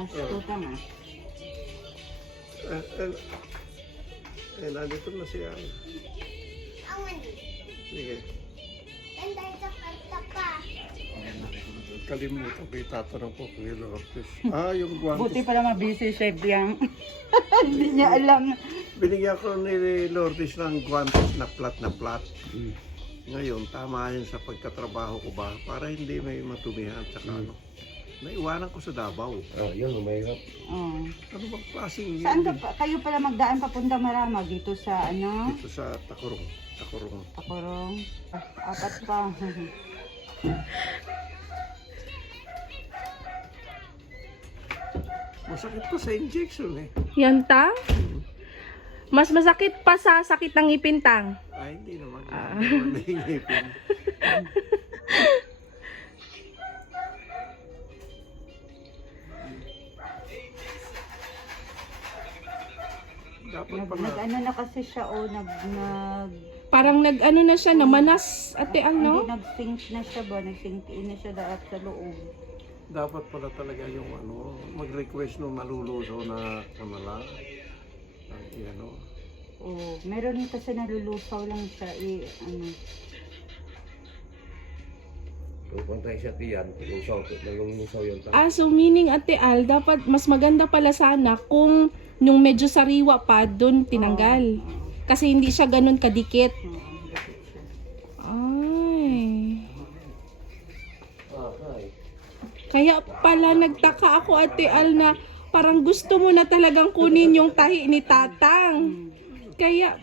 Tas tuta nga. Nandito na siya. Sige. Kalimutan ko itatanong ko kay Lourdes. Yung guantes. Buti pala mabisi siya biyang. Hindi niya alam. Binigyan ko ni Lourdes ng guantes na plat. Ngayon, tama yun sa pagkatrabaho ko ba? Para hindi may matumihan. Tsaka ano. Naiwanan ko sa Davao. Yun, mahirap. Oh. Ano bang klaseng yun? Saan kayo pala magdaan papunta Maramag? Dito sa ano? Dito sa Takurong. Takurong. Apat pa. Masakit pa sa injection eh. Yan ta? Mas masakit pa sa sakit ng ipintang. Hindi naman. Hindi naman ngipin. Dapat pala. Nag-ano na kasi siya Parang nag-ano na siya, namanas, ate, ano? Hindi, nag-sink na siya ba? Nag-sink in na siya dapat sa loob. Dapat pala talaga yung ano, mag-request nung maluluso na kanala. Ano. Oo, meron kasi nalulusaw lang siya Pupunta siya tiyan, nalungsaw yun. So meaning, ate Al, dapat mas maganda pala sana kung yung medyo sariwa pa, dun tinanggal. Kasi hindi siya ganun kadikit. Ay. Kaya pala nagtaka ako, ate Al, na parang gusto mo na talagang kunin yung tahi ni Tatang. Kaya,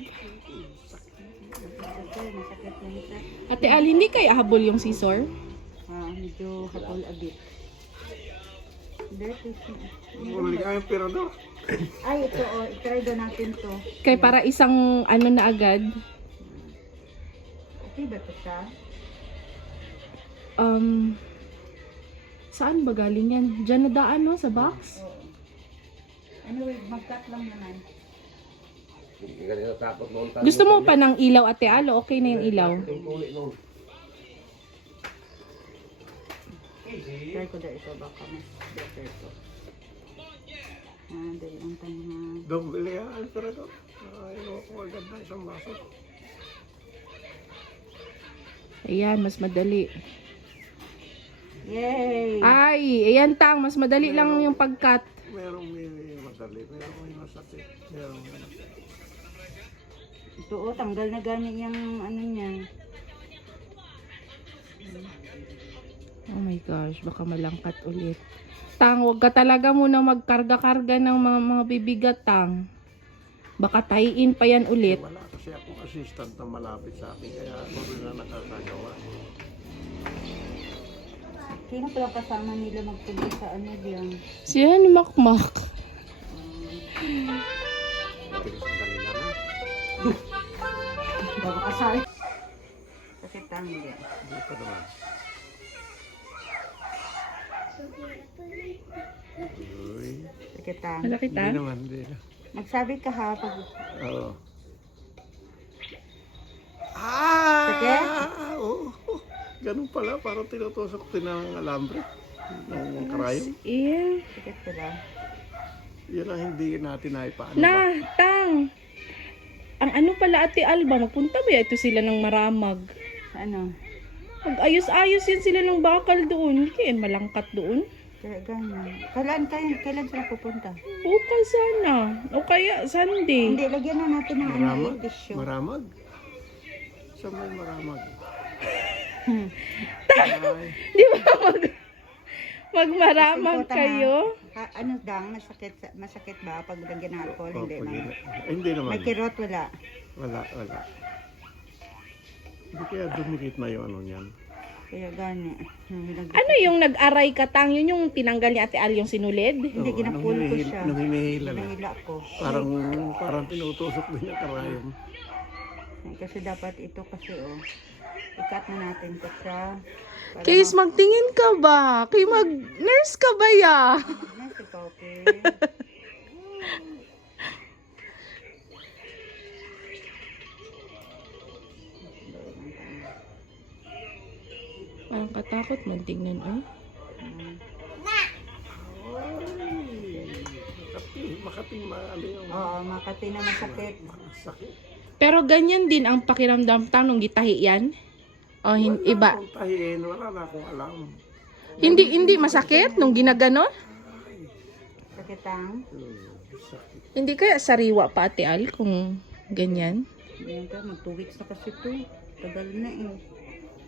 ate Al, hindi kaya habol yung scissor? Medyo habol a bit. Wala kayong pirador. Ay, ito try daw natin to. Kaya para isang ano na agad. Okay ba ito siya? Saan ba galing yan? Diyan na daan, no? Sa box? Oo. Anyway, mag-cut lang naman. Gusto mo pa ng ilaw, ate Alo? Okay na yung ilaw. Try ko daw ito, baka mas better ito. Dali lang tayo na. Bili ka ang pirador. Ayaw ko agad na isang baso. Ayan, mas madali. Yay! Ay, ayan tang, mas madali lang yung pag-cut. Merong may madali, merong may masakit. Merong Ito tanggal na gani yung ano niya. Oh my gosh, baka malangkat ulit. Tang, wag ka talaga muna magkarga-karga ng mga bibigat, tang. Baka tayiin pa yan ulit. wala kasi akong assistant na malapit sa akin. Kaya ako rin na nakakagawa. Sino pala kasama nila magpunta sa ano diyan? Si ni Makmak. Sandali lang ha. Baka kasal. Kasi hindi. Dito naman. Uy. Sige tang. Malaki Hindi tang? naman, hindi na. Magsabi ka ha pag Oo. Sakit? Oo. Ganun pala, parang tinutusok din ng alambre. Ng karayom. Yeah. sakit sila. Yun ang hindi natin naipaano ba? Na, tang. Ang ano pala, ate Alba, magpunta ba ito sila ng Maramag? Ano? Mag-ayos-ayos yan sila ng bakal doon. Hindi kaya malangkat doon. Kaya ganyan. Kailan sila pupunta? Bukas sana. O kaya Sunday. Hindi, lagyan na natin ng Maramag? tissue. Maramag? Saan may maramag? Ay, Di ba magmaramag Kasi kayo? Ano dang, masakit ba pag lagyan ng alcohol? Hindi man. Hindi naman. May kirot, wala. Wala. Hindi kaya dumikit na yung ano niyan. Kaya gani. Ano yung nag-aray ka, tang? Yun yung tinanggal ni Ate Al yung sinulid? Hindi, ginapul ko siya. Nung hinihila na. Hinihila ko. Parang tinutusok din yung karayom. Kasi dapat ito kasi ikat na natin ito siya. Case, magtingin ka ba? Kay mag-nurse ka ba ya? Nasi coffee. Parang katakot man tingnan, eh. Makating ano yung Oo, Makati na masakit. masakit. Pero ganyan din ang pakiramdam tang nung gitahi yan? O Wala iba? akong tahiin, wala na akong alam. Hindi masakit nung ginaganon? Ay, Sakit ang. sakit. Hindi kaya sariwa pa Ate Al kung ganyan? Ayan ka, mag 2 weeks na kasi to. Tagal na eh.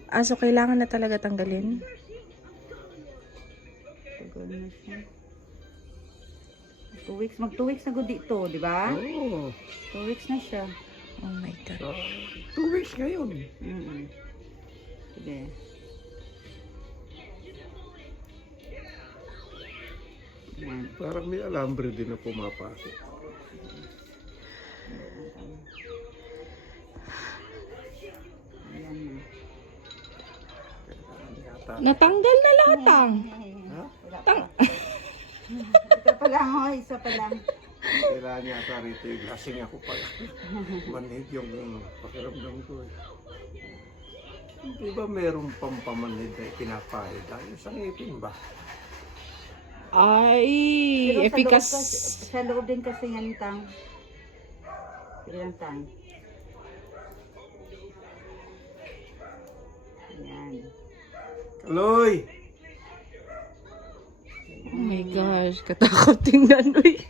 Ah, so kailangan na talaga tanggalin? Tagal na siya. 2 weeks, mag 2 weeks na ko dito, di ba? Oo. 2 weeks na siya. Oh my God. So, 2 weeks ngayon. Sige. Ayan. Parang may alambre din na pumapasok. Ayan na. Yata. Natanggal na lahat ang. Ha? Wala pa. Isa pa lang, oh, isa pa lang. Kailangan yata rito yung lasing ako pala. Manhid yung pakiramdam ko eh. Di ba meron pang pamanhid na ipinapahid? Yung sa ngipin ba? Ay, Pero epikas. sa loob din kasi yan tang. Ilang tang. Ayan. Kaloy! Oh my gosh, katakot tingnan. Uy.